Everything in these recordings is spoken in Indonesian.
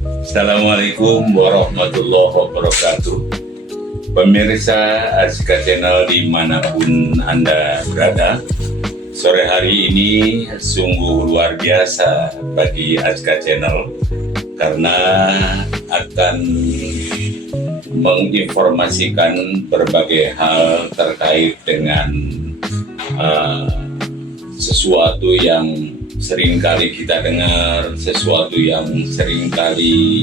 Assalamualaikum warahmatullahi wabarakatuh. Pemirsa Azka Channel dimanapun Anda berada, sore hari ini sungguh luar biasa bagi Azka Channel karena akan menginformasikan berbagai hal terkait dengan sesuatu yang seringkali kita dengar, sesuatu yang seringkali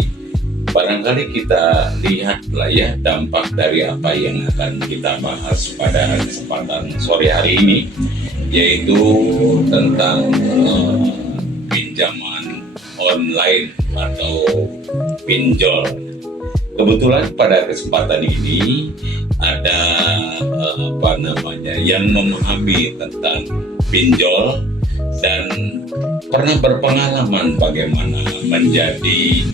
barangkali kita lihat lah ya dampak dari apa yang akan kita bahas pada kesempatan sore hari ini, yaitu tentang pinjaman online atau pinjol. Kebetulan pada kesempatan ini ada yang memahami tentang pinjol dan pernah berpengalaman bagaimana menjadi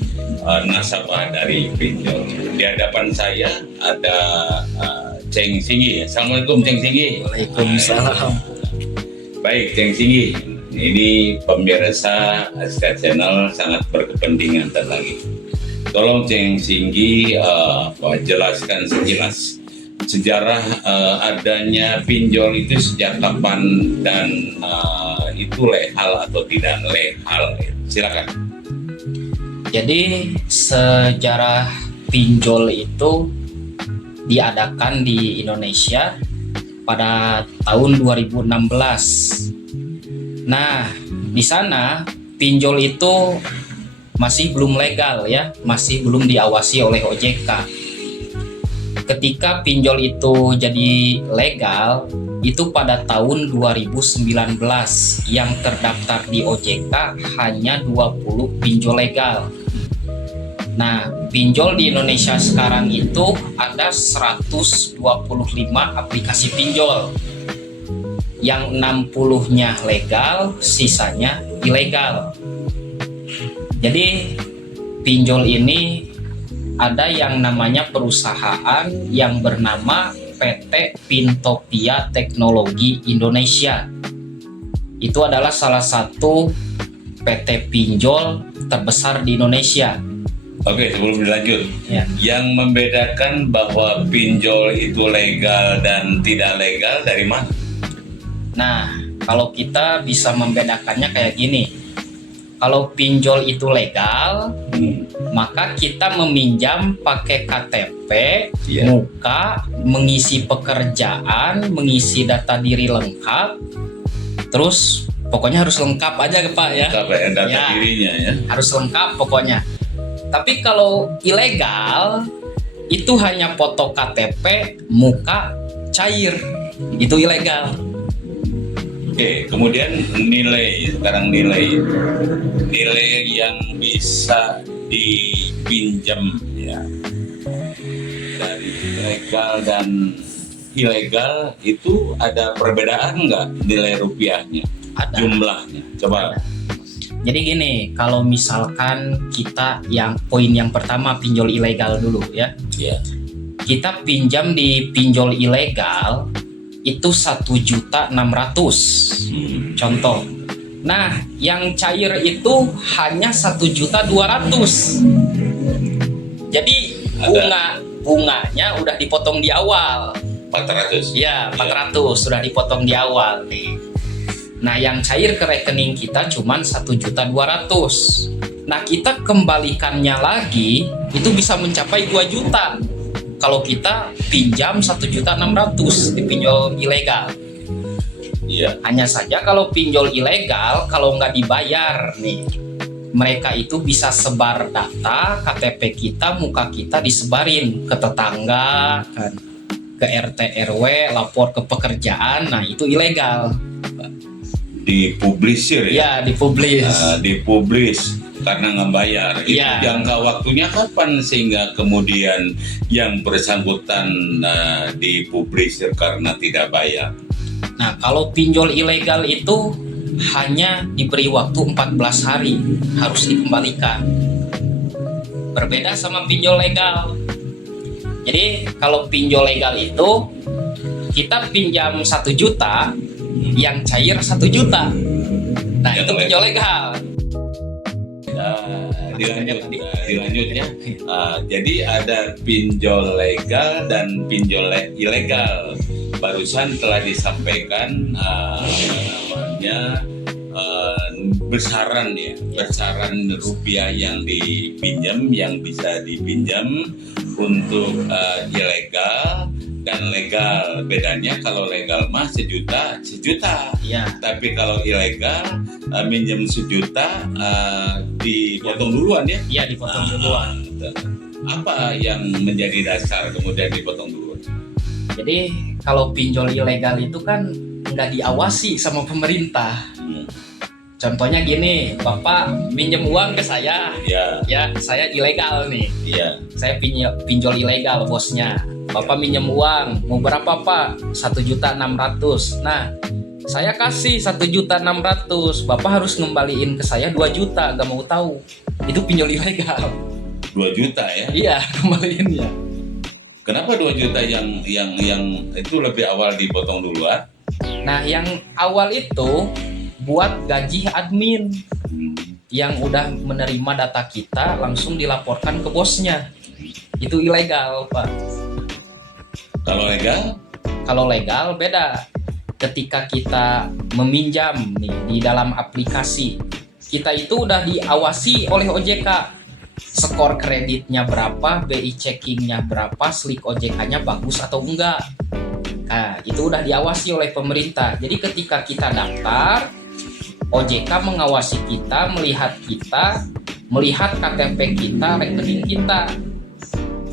nasabah dari pinjol. Di hadapan saya ada Cheng Singgi. Assalamualaikum Cheng Singgi. Waalaikumsalam. Baik Cheng Singgi, ini pemirsa Azka Channel sangat berkepentingan tentang itu. Tolong Cheng Singgi jelaskan sejelas sejarah adanya pinjol itu sejak kapan dan itu legal atau tidak legal. Silakan. Jadi sejarah pinjol itu diadakan di Indonesia pada tahun 2016. Nah, di sana pinjol itu masih belum legal ya, masih belum diawasi oleh OJK. Ketika pinjol itu jadi legal, itu pada tahun 2019 yang terdaftar di OJK hanya 20 pinjol legal. Nah, pinjol di Indonesia sekarang itu ada 125 aplikasi pinjol. Yang 60-nya legal, sisanya ilegal. Jadi pinjol ini ada yang namanya perusahaan yang bernama PT Pintopia Teknologi Indonesia. Itu adalah salah satu PT pinjol terbesar di Indonesia. Oke, sebelum dilanjut, Ya. yang membedakan bahwa pinjol itu legal dan tidak legal dari mana? Nah, kalau kita bisa membedakannya kayak gini. Kalau pinjol itu legal, maka kita meminjam pakai KTP, Iya. muka, mengisi pekerjaan, mengisi data diri lengkap, terus pokoknya harus lengkap aja Pak ya. Data Ya. dirinya ya. Harus lengkap pokoknya. Tapi kalau ilegal, itu hanya foto KTP, muka, cair. Itu ilegal. Oke, kemudian nilai yang bisa dipinjam ya dari legal dan ilegal itu ada perbedaan nggak nilai rupiahnya, Ada. jumlahnya? Coba. Jadi gini, kalau misalkan kita yang poin yang pertama pinjol ilegal dulu ya. Ya. Kita pinjam di pinjol ilegal itu 1.600.000 contoh. Nah, yang cair itu hanya 1.200.000. Jadi bunganya udah dipotong di awal. 400. Ya, 400 sudah dipotong di awal nih. Nah, yang cair ke rekening kita cuman 1.200.000. Nah, kita kembalikannya lagi itu bisa mencapai 2 juta. Kalau kita pinjam 1.600.000 di pinjol ilegal. Iya. Hanya saja kalau pinjol ilegal, kalau nggak dibayar nih, mereka itu bisa sebar data KTP kita, muka kita disebarin ke tetangga, kan, ke RT RW, lapor ke pekerjaan. Nah, itu ilegal. Dipublisir ya. Ya, dipublis. Dipublis karena nggak bayar. Itu Iya. jangka waktunya kapan sehingga kemudian yang bersangkutan dipublisir karena tidak bayar? Nah, kalau pinjol ilegal itu hanya diberi waktu 14 hari harus dikembalikan. Berbeda sama pinjol legal. Jadi kalau pinjol legal itu kita pinjam 1 juta, yang cair 1 juta. Nah, Yang itu pinjol legal. dilanjut ya. Jadi ada pinjol legal dan pinjol ilegal. Barusan telah disampaikan namanya besaran rupiah yang dipinjam, yang bisa dipinjam untuk ilegal dan legal. Bedanya kalau legal mah sejuta. Ya. Tapi kalau ilegal minjem sejuta dipotong duluan ya. Iya, dipotong duluan. Apa yang menjadi dasar kemudian dipotong duluan? Jadi kalau pinjol ilegal itu kan nggak diawasi sama pemerintah. Contohnya gini, Bapak minjem uang ke saya, ya saya ilegal nih, saya pinjol ilegal bosnya. Bapak minjem uang, mau berapa Pak? 1.600.000. Nah, saya kasih 1.600.000, Bapak harus ngembaliin ke saya 2 juta, gak mau tahu. Itu pinjol ilegal. 2 juta ya? Iya, kembaliinnya. Kenapa 2 juta yang itu lebih awal dipotong duluan? Nah, yang awal itu buat gaji admin yang udah menerima data kita langsung dilaporkan ke bosnya. Itu ilegal, Pak. Kalau legal? Kalau legal beda. Ketika kita meminjam nih di dalam aplikasi, kita itu udah diawasi oleh OJK. Skor kreditnya berapa, BI checkingnya berapa, slik OJK-nya bagus atau enggak. Nah, itu udah diawasi oleh pemerintah. Jadi ketika kita daftar, OJK mengawasi kita, melihat KTP kita, rekening kita.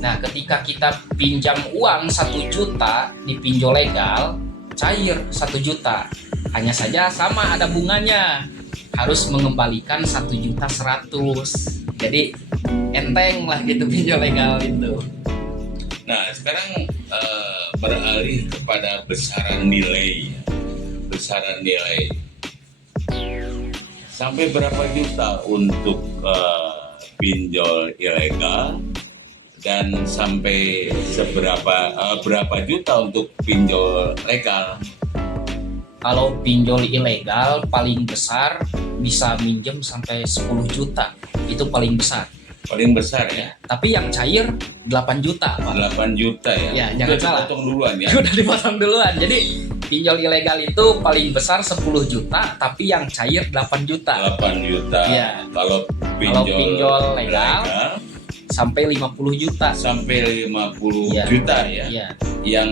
Nah, ketika kita pinjam uang 1 juta di pinjol legal, cair 1 juta. Hanya saja sama ada bunganya. Harus mengembalikan 1.100.000. Jadi enteng lah gitu pinjol legal itu. Nah, sekarang beralih kepada besaran nilai. Sampai berapa juta untuk pinjol ilegal dan sampai berapa juta untuk pinjol legal? Kalau pinjol ilegal paling besar bisa minjem sampai 10 juta. Itu paling besar. Paling besar ya. Tapi yang cair 8 juta, Pak. 8 juta ya. Ya, jangan salah. Dipotong duluan ya. Udah dipotong duluan. Jadi pinjol ilegal itu paling besar 10 juta, tapi yang cair 8 juta. 8 juta. Ya. Kalau pinjol legal sampai 50 juta. Sampai 50 juta ya. Iya. Yang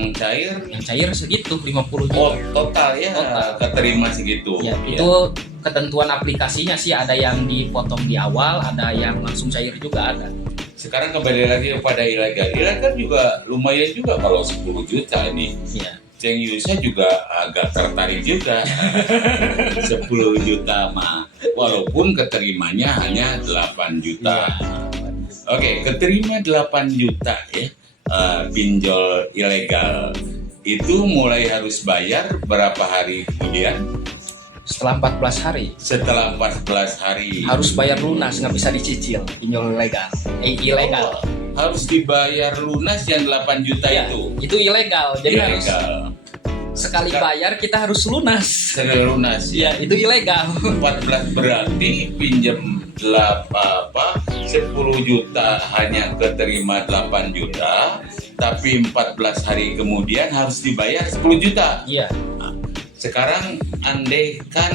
cair segitu 50 oh, juta. total ya. Total. Keterima segitu. Ya, itu ketentuan aplikasinya sih, ada yang dipotong di awal, ada yang langsung cair juga ada. Sekarang kembali lagi kepada ilegal. Ilegal juga lumayan juga kalau 10 juta ini. Iya. Ceng Yusa juga agak tertarik juga. 10 juta mah. Walaupun keterimanya hanya 8 juta. Oke, keterima 8 juta ya. Pinjol ilegal. Itu mulai harus bayar berapa hari kemudian? Setelah 14 hari. Setelah 14 hari. Harus bayar lunas, nggak bisa dicicil. Pinjol ilegal. Ilegal. Harus dibayar lunas yang 8 juta Ya, itu ilegal. Jadi harus sekali bayar kita harus lunas. Sekali lunas ya. Itu ilegal. 14 berarti pinjam 10 juta hanya keterima 8 juta, tapi 14 hari kemudian harus dibayar 10 juta. Iya. Sekarang andai kan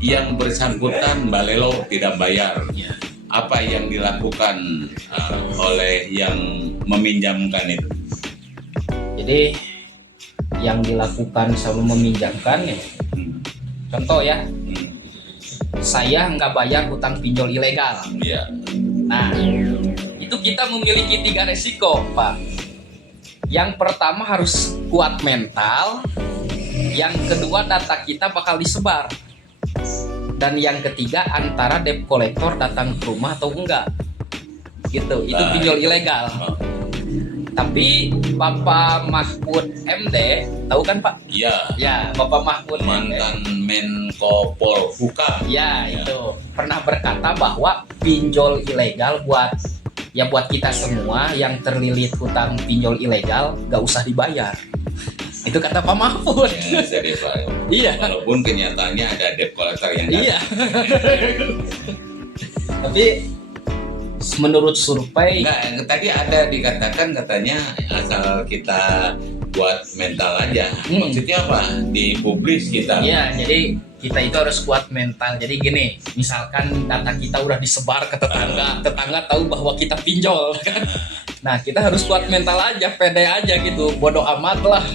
yang bersangkutan balelo tidak bayar, apa yang dilakukan oleh yang meminjamkan itu? Jadi yang dilakukan sama meminjamkan ya, contoh ya, saya nggak bayar hutang pinjol ilegal. Ya. Nah, itu kita memiliki 3 resiko, Pak. Yang pertama harus kuat mental. Yang kedua, data kita bakal disebar. Dan yang ketiga, antara debt collector datang ke rumah atau enggak. Gitu, itu pinjol ilegal. Tapi Bapak Mahfud MD, tahu kan Pak? Iya. Ya, Bapak Mahfud mantan Menko Polhukam. Ya, itu pernah berkata bahwa pinjol ilegal buat kita semua yang terlilit hutang pinjol ilegal gak usah dibayar. Itu kata Pak Mahfud. Ya, serius Pak. Iya. Walaupun kenyataannya ada debt collector yang Iya. Tapi menurut survei Enggak, tadi ada dikatakan katanya asal kita buat mental aja. Maksudnya apa? Dipublis kita. ya, jadi kita itu harus kuat mental. Jadi gini, misalkan data kita udah disebar ke tetangga tahu bahwa kita pinjol kan. Nah, kita harus kuat mental aja, pede aja gitu. Bodoh amat lah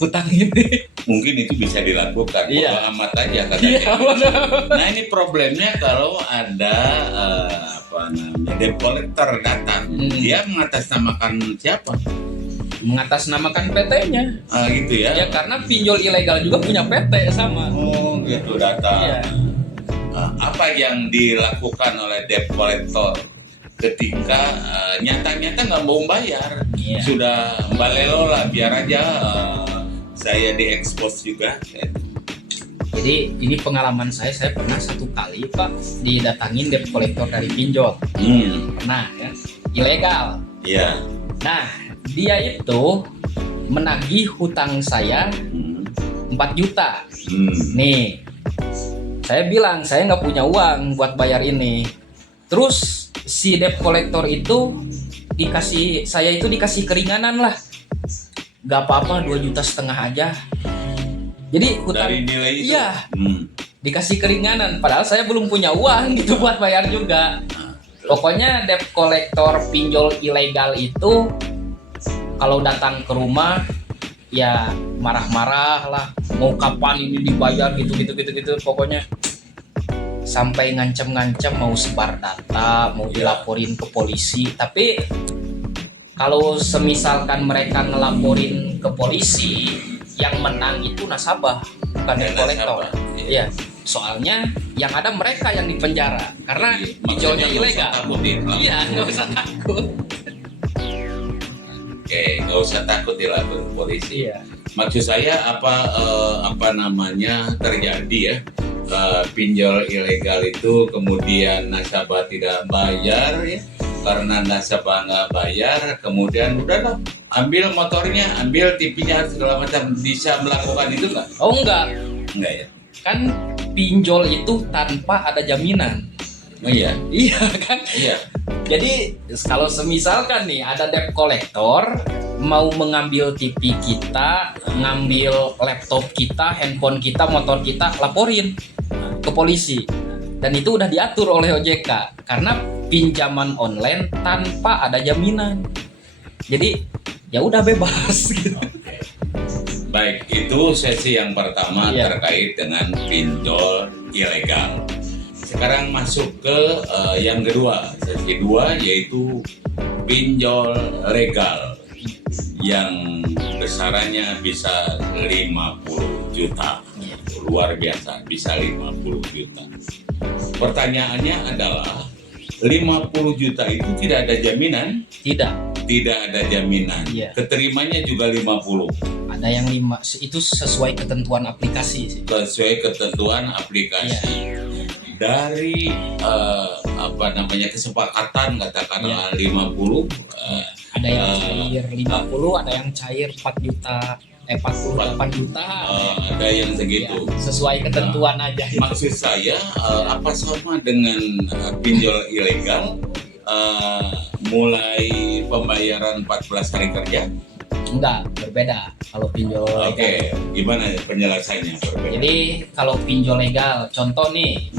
hutang ini. Mungkin itu bisa dilakukan. Iya. Bodo amat aja katanya. Iya, benar. Nah, ini problemnya kalau ada debt collector datang, dia mengatasnamakan siapa? Mengatasnamakan PT-nya. Gitu ya. Ya karena pinjol ilegal juga punya PT sama. Oh, gitu datang. Iya. Apa yang dilakukan oleh debt collector ketika nyata-nyata nggak mau bayar? Iya. Sudah balelo lah, biar aja saya diekspos juga. Jadi ini pengalaman saya pernah satu kali Pak didatangin debt collector dari pinjol. Pernah ya, ilegal. Iya. Nah, dia itu menagih hutang saya 4 juta. Nih, saya bilang saya nggak punya uang buat bayar ini. Terus si debt collector itu dikasih keringanan lah. Gak apa-apa 2,5 juta aja. Jadi hutang Dari nilai itu. iya, dikasih keringanan. Padahal saya belum punya uang gitu buat bayar juga. Pokoknya debt collector pinjol ilegal itu kalau datang ke rumah ya marah-marah lah, mau kapan ini dibayar gitu. Pokoknya sampai ngancem-ngancem mau sebar data, mau dilaporin ke polisi. Tapi kalau semisalkan mereka ngelaporin ke polisi, yang menang itu nasabah, bukan debt collector. Iya, soalnya yang ada mereka yang dipenjara karena pinjolnya ilegal. Iya, nggak usah takut. Oke, nggak usah takut dilapor ke polisi. Iya. Maksud saya apa namanya terjadi ya, pinjol ilegal itu kemudian nasabah tidak bayar ya, karena nasabah nggak bayar, kemudian udahlah ambil motornya, ambil TV-nya segala macam, bisa melakukan itu nggak? Oh enggak Ya. kan pinjol itu tanpa ada jaminan. Oh iya. Iya kan. Iya. Jadi kalau semisalkan nih ada debt collector mau mengambil TV kita, ngambil laptop kita, handphone kita, motor kita, laporin ke polisi. Dan itu udah diatur oleh OJK karena pinjaman online tanpa ada jaminan. Jadi ya udah bebas gitu. Baik, itu sesi yang pertama Iya. terkait dengan pinjol ilegal. Sekarang masuk ke yang kedua, sesi 2 yaitu pinjol legal yang besarannya bisa 50 juta. Luar biasa, bisa 50 juta. Pertanyaannya adalah 50 juta itu tidak ada jaminan? Tidak ada jaminan. Iya. Keterimanya juga 50. Ada yang 5 itu sesuai ketentuan aplikasi sih. Sesuai ketentuan aplikasi. Dari kesepakatan katakanlah 50, Ada yang cair 50, ada yang cair 4 juta, 48 juta. ada yang segitu. Sesuai ketentuan aja. Maksud saya apa sama dengan pinjol ilegal, mulai pembayaran 14 hari kerja? Enggak, berbeda kalau pinjol legal. Oke, gimana penjelasannya berbeda? Jadi kalau pinjol legal, contoh nih,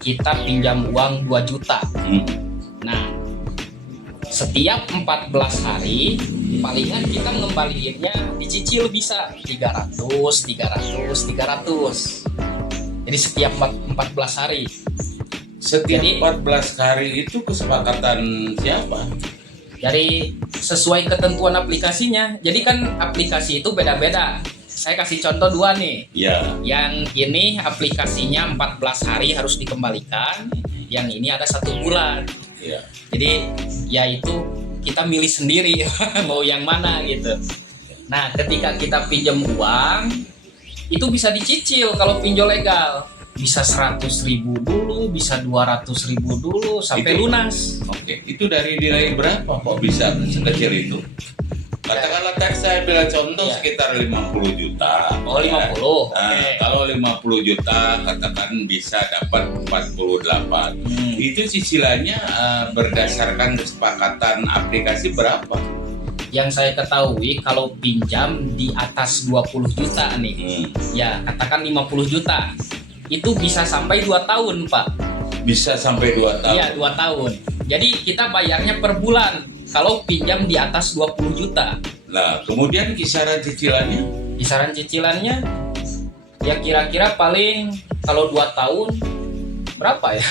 kita pinjam uang 2 juta. Nah, setiap 14 hari palingan kita ngembaliinnya dicicil bisa 300. Jadi setiap 14 hari. Setiap Jadi- 14 hari itu kesepakatan siapa? Dari sesuai ketentuan aplikasinya. Jadi kan aplikasi itu beda-beda. Saya kasih contoh 2 nih. Ya, Yang ini aplikasinya 14 hari harus dikembalikan. Yang ini ada 1 bulan. ya. Jadi ya itu kita milih sendiri mau yang mana gitu. Nah, ketika kita pinjam uang itu bisa dicicil kalau pinjol legal. Bisa 100.000 dulu, bisa 200.000 dulu sampai Itu- lunas. Oke, itu dari nilai berapa kok bisa sekecil itu? Katakanlah teks saya bilang contoh Ya. sekitar 50 juta. Oh, ya. 50. Nah, Oke. kalau 50 juta katakan bisa dapat 48. Itu cicilannya berdasarkan kesepakatan aplikasi berapa? Yang saya ketahui kalau pinjam di atas 20 juta nih, ya katakan 50 juta, itu bisa sampai 2 tahun Pak. Bisa sampai 2 tahun? Iya 2 tahun. Jadi kita bayarnya per bulan kalau pinjam di atas 20 juta. Nah, kemudian kisaran cicilannya? Kisaran cicilannya ya kira-kira paling kalau 2 tahun berapa ya?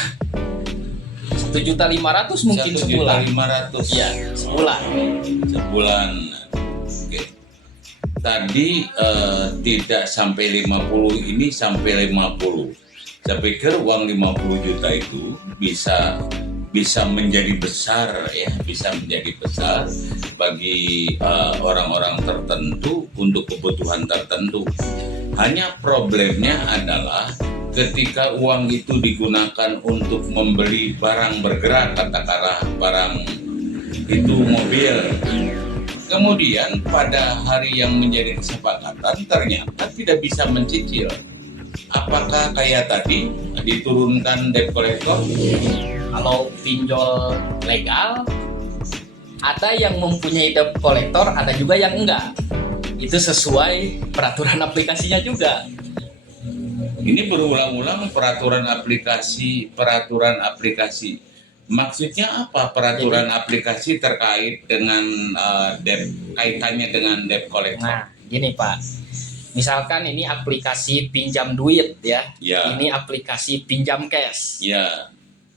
1.500.000 mungkin sebulan. 1.500.000. Iya, sebulan. Sebulan. Oke. Tadi tidak sampai 50, ini sampai 50. Saya pikir uang 50 juta itu bisa menjadi besar ya, bisa menjadi besar bagi orang-orang tertentu untuk kebutuhan tertentu. Hanya problemnya adalah ketika uang itu digunakan untuk membeli barang bergerak, katakanlah barang itu mobil. Kemudian pada hari yang menjadi kesepakatan ternyata tidak bisa mencicil. Apakah kayak tadi diturunkan debt collector? Kalau pinjol legal ada yang mempunyai debt collector, ada juga yang enggak. Itu sesuai peraturan aplikasinya juga. Ini berulang-ulang peraturan aplikasi. Maksudnya apa peraturan aplikasi terkait dengan kaitannya dengan debt collector? Nah, gini Pak. Misalkan ini aplikasi pinjam duit ya. Ya. Ini aplikasi pinjam cash. Ya.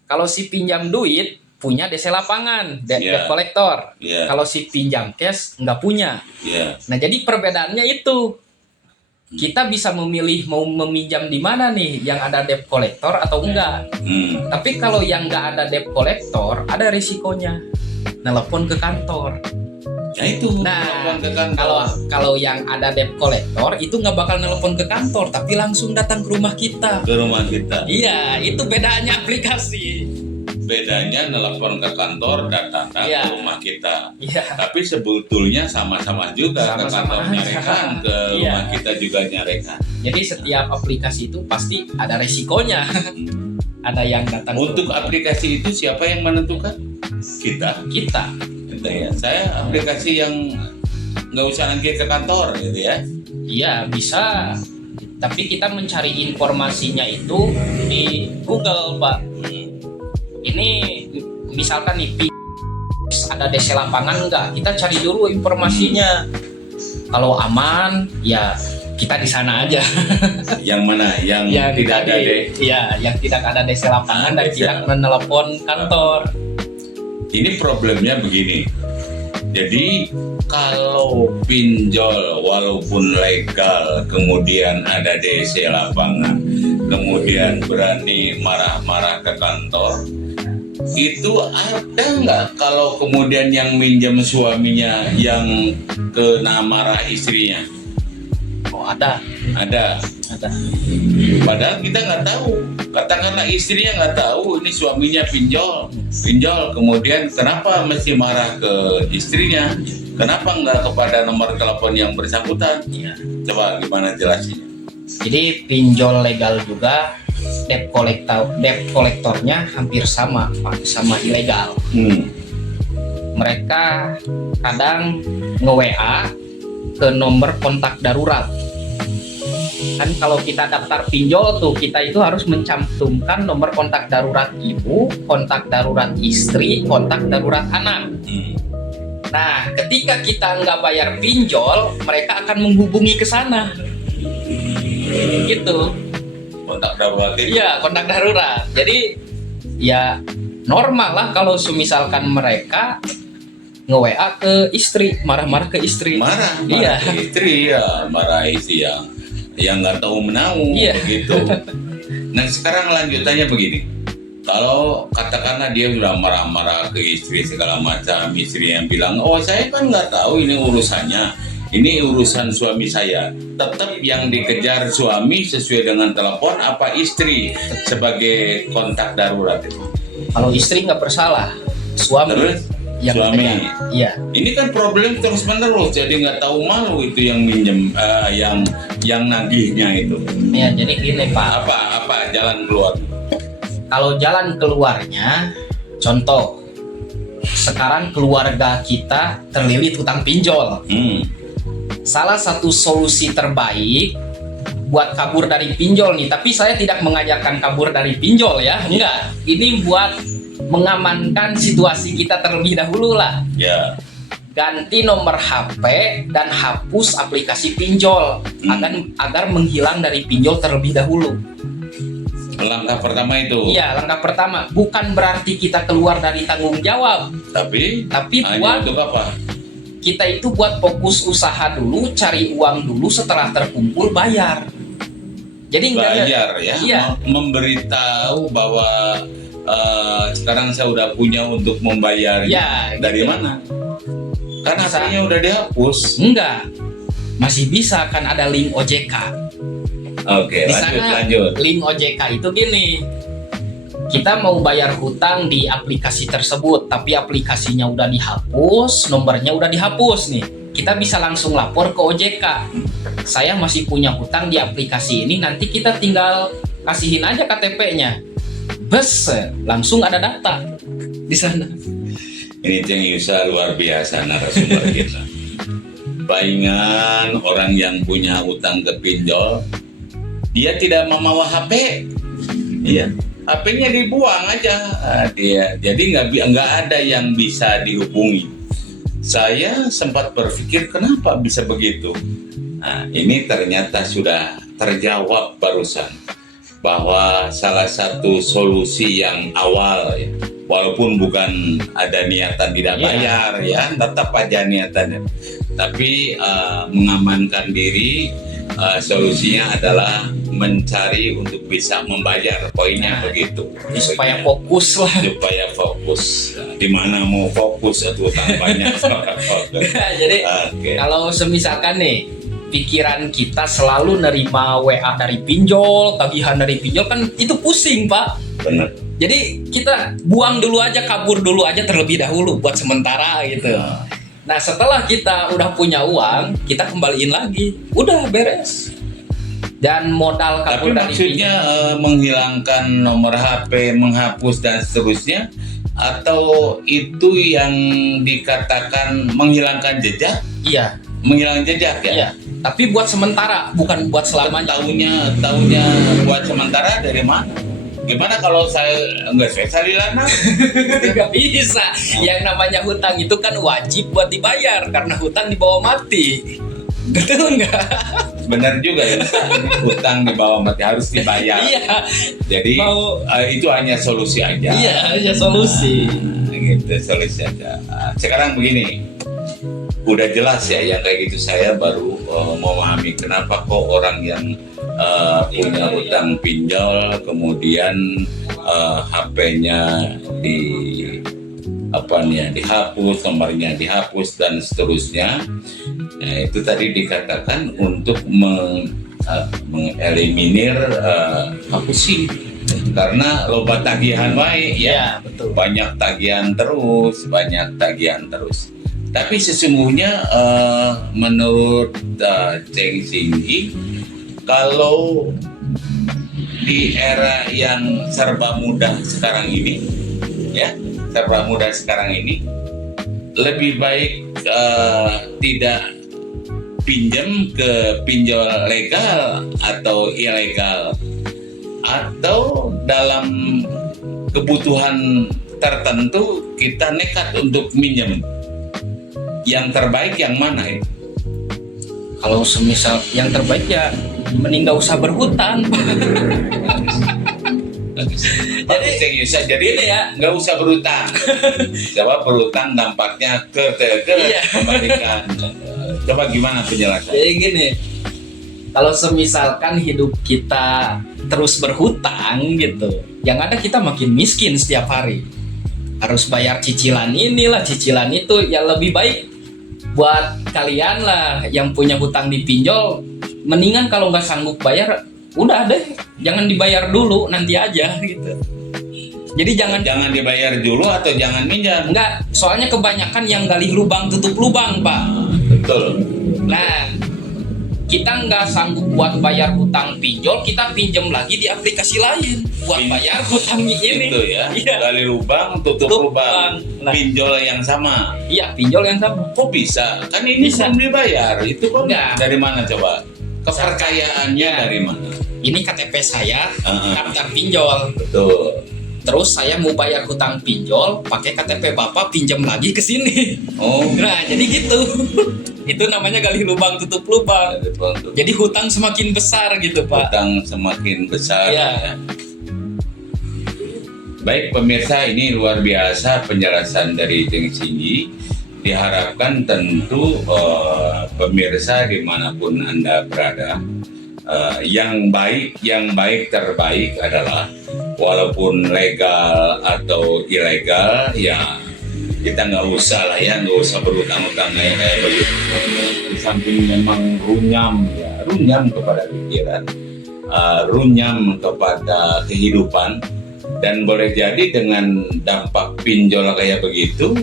Kalau si pinjam duit punya DC lapangan, debt collector. Ya. Kalau si pinjam cash nggak punya. Ya. Nah, jadi perbedaannya itu. Kita bisa memilih mau meminjam di mana nih, yang ada debt collector atau enggak. Tapi kalau yang nggak ada debt collector, ada risikonya. Nelpon ke kantor. Ya itu. Nah, Ke kantor. kalau yang ada debt collector itu nggak bakal nelpon ke kantor, tapi langsung datang ke rumah kita. Ke rumah kita. Iya, itu bedanya aplikasi. Bedanya nelpon ke kantor, datang ke rumah kita. Iya. Tapi sebetulnya sama-sama juga. Sama-sama ke kantor nyarekan, ke rumah kita juga nyarekan. Jadi setiap aplikasi itu pasti ada resikonya. Ada yang datang. Untuk aplikasi itu siapa yang menentukan? Kita. Kita. Ya. Saya aplikasi yang nggak usah lagi ke kantor gitu ya. Iya bisa. Tapi kita mencari informasinya itu di Google Pak. Ini misalkan nih ada DC lapangan enggak, kita cari dulu informasinya. Kalau aman ya kita di sana aja. Yang mana? Yang tidak ada yang tidak ada DC lapangan dan tidak menelepon kantor. Ini problemnya begini. Jadi kalau pinjol walaupun legal kemudian ada DC lapangan, kemudian berani marah-marah ke kantor, itu ada nggak kalau kemudian yang minjem suaminya yang kena marah istrinya? Oh ada. Padahal kita nggak tahu. Katakanlah istrinya nggak tahu ini suaminya pinjol, kemudian kenapa mesti marah ke istrinya? Kenapa nggak kepada nomor telepon yang bersangkutan? Ya. Coba gimana jelasinnya? Jadi pinjol legal juga debt collectornya hampir sama Pak, sama ilegal. Mereka kadang nge-WA ke nomor kontak darurat. Kan kalau kita daftar pinjol tuh, kita itu harus mencantumkan nomor kontak darurat ibu, kontak darurat istri, kontak darurat anak. Nah, ketika kita nggak bayar pinjol, mereka akan menghubungi ke sana. Gitu. Kontak darurat itu? Iya, kontak darurat. Jadi ya normal lah kalau misalkan mereka nge-WA ke istri, marah-marah ke istri. Marah Iya. ke istri ya, marah istri yang nggak tahu menahu gitu. Nah sekarang lanjutannya begini. Kalau katakanlah dia sudah marah-marah ke istri segala macam, istri yang bilang, oh saya kan nggak tahu ini urusannya, ini urusan suami saya. Tetap yang dikejar suami sesuai dengan telepon apa istri sebagai kontak darurat itu? Kalau istri nggak bersalah, suami. Terus? Yang Suami. Iya. Ini kan problem terus menerus, jadi nggak tahu malu itu yang minjem, yang nagihnya itu. Ya jadi gini Pak. Apa jalan keluar? Kalau jalan keluarnya, contoh, sekarang keluarga kita terlilit hutang pinjol. Salah satu solusi terbaik buat kabur dari pinjol nih, tapi saya tidak mengajarkan kabur dari pinjol ya, enggak. Ini buat mengamankan situasi kita terlebih dahulu lah. Ya. Ganti nomor HP dan hapus aplikasi pinjol agar menghilang dari pinjol terlebih dahulu. Langkah pertama itu. Iya, langkah pertama. Bukan berarti kita keluar dari tanggung jawab, Tapi tapi hanya buat untuk apa? kita itu buat fokus usaha dulu, cari uang dulu, setelah terkumpul bayar. Jadi Belajar ya, Iya. memberitahu bahwa sekarang saya udah punya untuk membayar. Ya, Dari gitu. mana? Kan Bisa. hasilnya udah dihapus. Enggak, masih bisa kan ada link OJK. Oke, Di lanjut, sana lanjut. link OJK itu gini, kita mau bayar hutang di aplikasi tersebut, tapi aplikasinya udah dihapus, nomornya udah dihapus nih. Kita bisa langsung lapor ke OJK. Saya masih punya hutang di aplikasi ini, nanti kita tinggal kasihin aja KTP-nya. Bes, langsung ada data di sana. Ini Ceng Yusa luar biasa narasumber kita. Palingan orang yang punya utang ke pinjol, dia tidak membawa HP. Iya, HP-nya dibuang aja. Dia jadi nggak ada yang bisa dihubungi. Saya sempat berpikir kenapa bisa begitu. Nah, ini ternyata sudah terjawab barusan bahwa salah satu solusi yang awal ya, walaupun bukan ada niatan tidak bayar ya, tetap aja niatannya. Tapi mengamankan diri, solusinya adalah mencari untuk bisa membayar, poinnya begitu. Supaya fokus lah. Supaya fokus. Di mana mau fokus atau utang banyak. Jadi Oke. kalau semisalkan nih pikiran kita selalu nerima WA dari pinjol, tagihan dari pinjol, kan itu pusing Pak. Benar. Jadi kita buang dulu aja, kabur dulu aja terlebih dahulu buat sementara gitu. Nah setelah kita udah punya uang, kita kembaliin lagi, udah beres. Dan modal Tapi kabur dari maksudnya menghilangkan nomor HP, menghapus dan seterusnya, atau itu yang dikatakan menghilangkan jejak? Iya, Menghilangkan jejak ya? iya. Tapi buat sementara, bukan buat selamanya. Tahunya buat sementara dari mana? Gimana kalau saya enggak saya salilana? Gak bisa. Yang namanya hutang itu kan wajib buat dibayar karena hutang dibawa mati. Betul nggak? Benar juga ya. Hutang di bawah mati harus dibayar. Iya. Jadi Mau- itu hanya solusi aja. Iya, hanya solusi. Gitu solusi aja. Sekarang begini, udah jelas ya yang kayak gitu. Saya baru memahami kenapa kok orang yang punya utang pinjol kemudian HP-nya dihapus, nomornya dihapus dan seterusnya. Nah, itu tadi dikatakan untuk mengeliminir hapusin karena loba tagihan baik ya. Iya, betul. Banyak tagihan terus. Tapi sesungguhnya menurut Ceng Singgi, kalau di era yang serba mudah sekarang ini, ya lebih baik tidak pinjam ke pinjol legal atau ilegal, atau dalam kebutuhan tertentu kita nekat untuk minjem. Yang terbaik yang mana itu? Kalau semisal yang terbaik ya mending gak usah berhutang. Jadi ini ya nggak usah berutang. Coba berutang dampaknya ke Iya. kembalikan. Coba gimana penjelasan? Jadi gini, kalau semisalkan hidup kita terus berhutang gitu, yang ada kita makin miskin setiap hari. Harus bayar cicilan inilah, cicilan itu. Ya lebih baik buat kalian lah yang punya hutang di pinjol, mendingan kalau nggak sanggup bayar, udah deh, jangan dibayar dulu, nanti aja gitu. Jadi jangan dibayar dulu atau jangan minjam. enggak, soalnya kebanyakan yang gali lubang tutup lubang, Pak. Betul. Nah, kita nggak sanggup buat bayar hutang pinjol, kita pinjam lagi di aplikasi lain buat bayar hutang ini. Itu ya, Iya. gali lubang, tutup lubang, Nah, pinjol yang sama. iya, pinjol yang sama. Kok bisa? Kan ini Bisa. belum dibayar. Itu kok Enggak. dari mana coba? Kepercayaannya dari mana? Ini KTP saya Heeh. daftar pinjol. Betul. Terus saya mau bayar hutang pinjol, pakai KTP Bapak pinjam lagi ke sini. Oh, Nah, jadi gitu. Itu namanya gali lubang tutup lubang. betul. Jadi hutang semakin besar gitu, Pak. Hutang semakin besar. Iya. Ya. Baik pemirsa, ini luar biasa penjelasan dari Ceng Singgi. Diharapkan tentu pemirsa dimanapun Anda berada, yang baik terbaik adalah walaupun legal atau ilegal, ya kita nggak usah berutang-utang kayak begitu. Di samping memang runyam kepada pikiran, runyam kepada kehidupan, dan boleh jadi dengan dampak pinjol kayak begitu,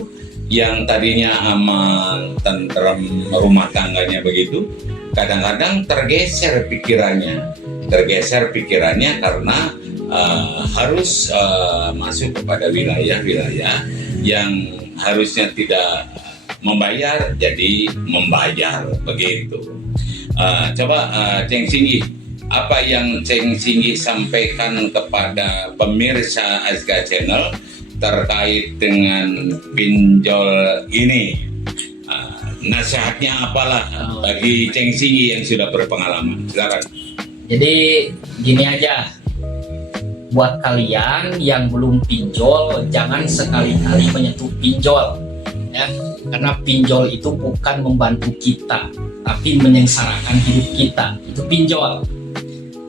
yang tadinya aman, tentrem rumah tangganya begitu, kadang-kadang tergeser pikirannya karena harus masuk kepada wilayah-wilayah yang harusnya tidak membayar, jadi membayar begitu. Coba Ceng Singgi, apa yang Ceng Singgi sampaikan kepada pemirsa Azka Channel terkait dengan pinjol ini? Nasihatnya apalah bagi Ceng Singgi yang sudah berpengalaman? Silakan. Jadi gini aja, buat kalian yang belum pinjol, jangan sekali-kali menyentuh pinjol, ya. Karena pinjol itu bukan membantu kita, tapi menyengsarakan hidup kita. Itu pinjol.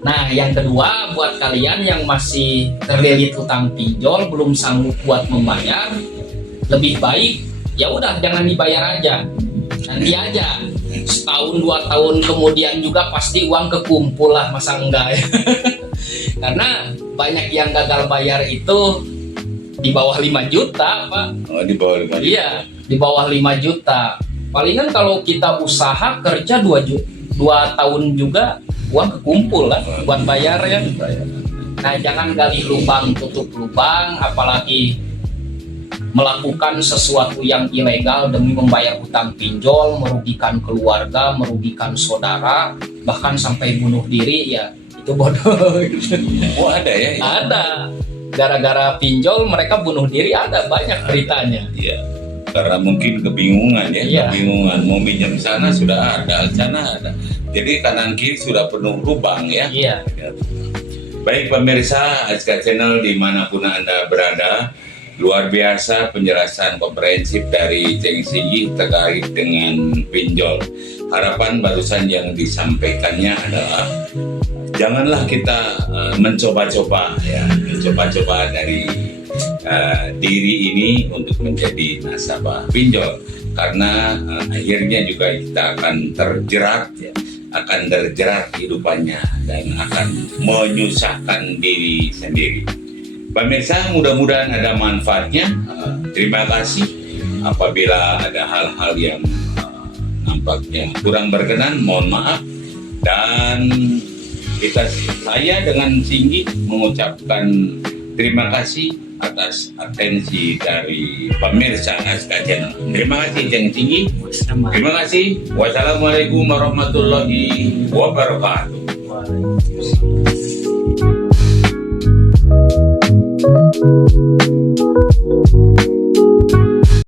Nah, yang kedua, buat kalian yang masih terlilit utang pinjol, belum sanggup buat membayar, lebih baik ya udah jangan dibayar aja. Nanti aja, setahun 2 tahun kemudian juga pasti uang kekumpul lah, masa enggak ya. Karena banyak yang gagal bayar itu di bawah 5 juta, Pak. Oh, di bawah 5 juta. Iya, di bawah 5 juta. Palingan kalau kita usaha kerja 2 tahun juga uang kekumpul lah buat bayar ya. Nah, jangan gali lubang tutup lubang, apalagi melakukan sesuatu yang ilegal demi membayar hutang pinjol, merugikan keluarga, merugikan saudara, bahkan sampai bunuh diri, ya itu bodoh. Oh, ada ya? Ada. Gara-gara pinjol mereka bunuh diri, ada banyak beritanya. Iya. Karena mungkin kebingungan ya, Iya. kebingungan mau minjem sana sudah ada, sana ada. Jadi kanan kiri sudah penuh lubang ya. Iya. Baik pemirsa Azka Channel dimanapun Anda berada, luar biasa penjelasan komprehensif dari Ceng Singgi terkait dengan pinjol. Harapan barusan yang disampaikannya adalah janganlah kita mencoba-coba dari diri ini untuk menjadi nasabah pinjol, karena akhirnya juga kita akan terjerat kehidupannya dan akan menyusahkan diri sendiri. Pemirsa, mudah-mudahan ada manfaatnya. Terima kasih. Apabila ada hal-hal yang nampaknya kurang berkenan, mohon maaf. Dan saya dengan Singgi mengucapkan terima kasih atas atensi dari pemirsa Azka Channel. Terima kasih Ceng Singgi. Terima kasih. Wassalamualaikum warahmatullahi wabarakatuh.